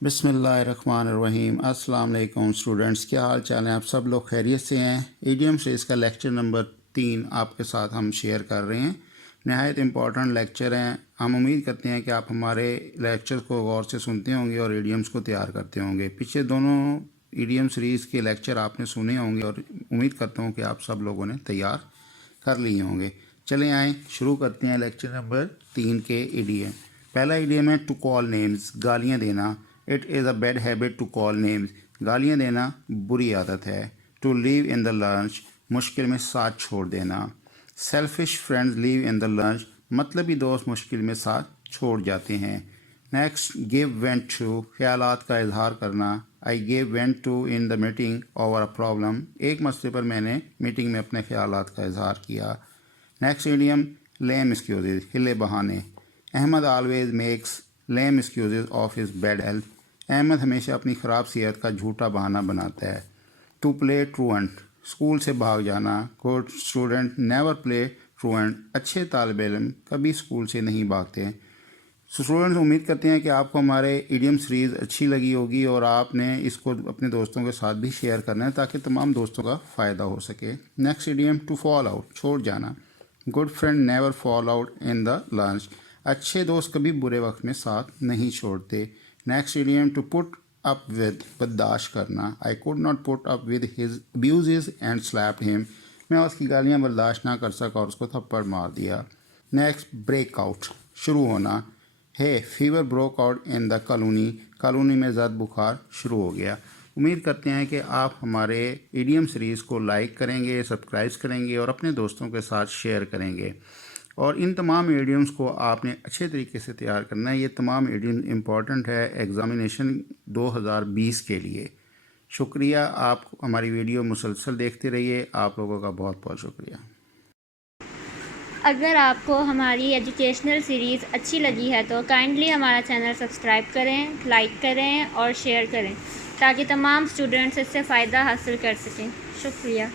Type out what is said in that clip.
बिस्मिल्लाहिर्रहमानिर्रहीम। अस्सलाम वालेकुम स्टूडेंट्स, क्या हाल चाल है? आप सब लोग खैरियत से हैं? इडियम्स से इसका लेक्चर नंबर 3 आपके साथ हम शेयर कर रहे हैं। नहायत इम्पॉर्टेंट लेक्चर हैं। हम उम्मीद करते हैं कि आप हमारे लेक्चर को गौर से सुनते होंगे और इडियम्स को तैयार करते होंगे। पीछे दोनों इडियम सीरीज़ के लेक्चर आपने सुने होंगे और उम्मीद करता हूँ कि आप सब लोगों ने तैयार कर लिए होंगे। चलें आएँ शुरू करते हैं लेक्चर नंबर 3 के इडियम। पहला इडियम है टू कॉल नेम्स, गालियाँ देना। It is a bad habit to call names, गालियाँ देना बुरी आदत है। To leave in the lurch, मुश्किल में साथ छोड़ देना। Selfish friends leave in the lurch, मतलबी दोस्त मुश्किल में साथ छोड़ जाते हैं। नेक्स्ट, गिव वेंट टू, ख्यालात का इजहार करना। I give vent to in the meeting over a problem, एक मसले पर मैंने मीटिंग में अपने ख्यालात का इजहार किया। नेक्स्ट इडियम, लेम एक्सक्यूजेज, हिले बहाने। Ahmed always makes lame excuses of his bad health, Ahmed हमेशा अपनी ख़राब सेहत का झूठा बहाना बनाता है। टू प्ले ट्रूएंट, स्कूल से भाग जाना। Good student never play truant, अच्छे तालिब इल्म कभी स्कूल से नहीं भागते। स्टूडेंट्स, उम्मीद करते हैं कि आपको हमारे इडियम सीरीज़ अच्छी लगी होगी और आपने इसको अपने दोस्तों के साथ भी शेयर करना है ताकि तमाम दोस्तों का फ़ायदा हो सके। Next idiom, to fall out, छोड़ जाना। Good friend never fall out in the lurch, अच्छे दोस्त कभी बुरे वक्त में साथ नहीं छोड़ते। Next idiom, to put up with, बर्दाश्त करना। I could not put up with his abuses and slapped him, मैं उसकी गालियाँ बर्दाश्त ना कर सका और उसको थप्पड़ मार दिया। नेक्स्ट, ब्रेक आउट, शुरू होना। Hay fever broke out in the colony, colony में ज़्यादा बुखार शुरू हो गया। उम्मीद करते हैं कि आप हमारे इडियम सीरीज़ को लाइक करेंगे, सब्सक्राइब करेंगे और अपने दोस्तों के साथ शेयर करेंगे। और इन तमाम इडियम्स को आपने अच्छे तरीके से तैयार करना है। ये तमाम इडियम इम्पॉर्टेंट है एग्ज़ामिनेशन 2020 के लिए। शुक्रिया, आप हमारी वीडियो मुसलसल देखते रहिए। आप लोगों का बहुत बहुत शुक्रिया। अगर आपको हमारी एजुकेशनल सीरीज़ अच्छी लगी है तो काइंडली हमारा चैनल सब्सक्राइब करें, लाइक करें और शेयर करें ताकि तमाम स्टूडेंट्स इससे फ़ायदा हासिल कर सकें। शुक्रिया।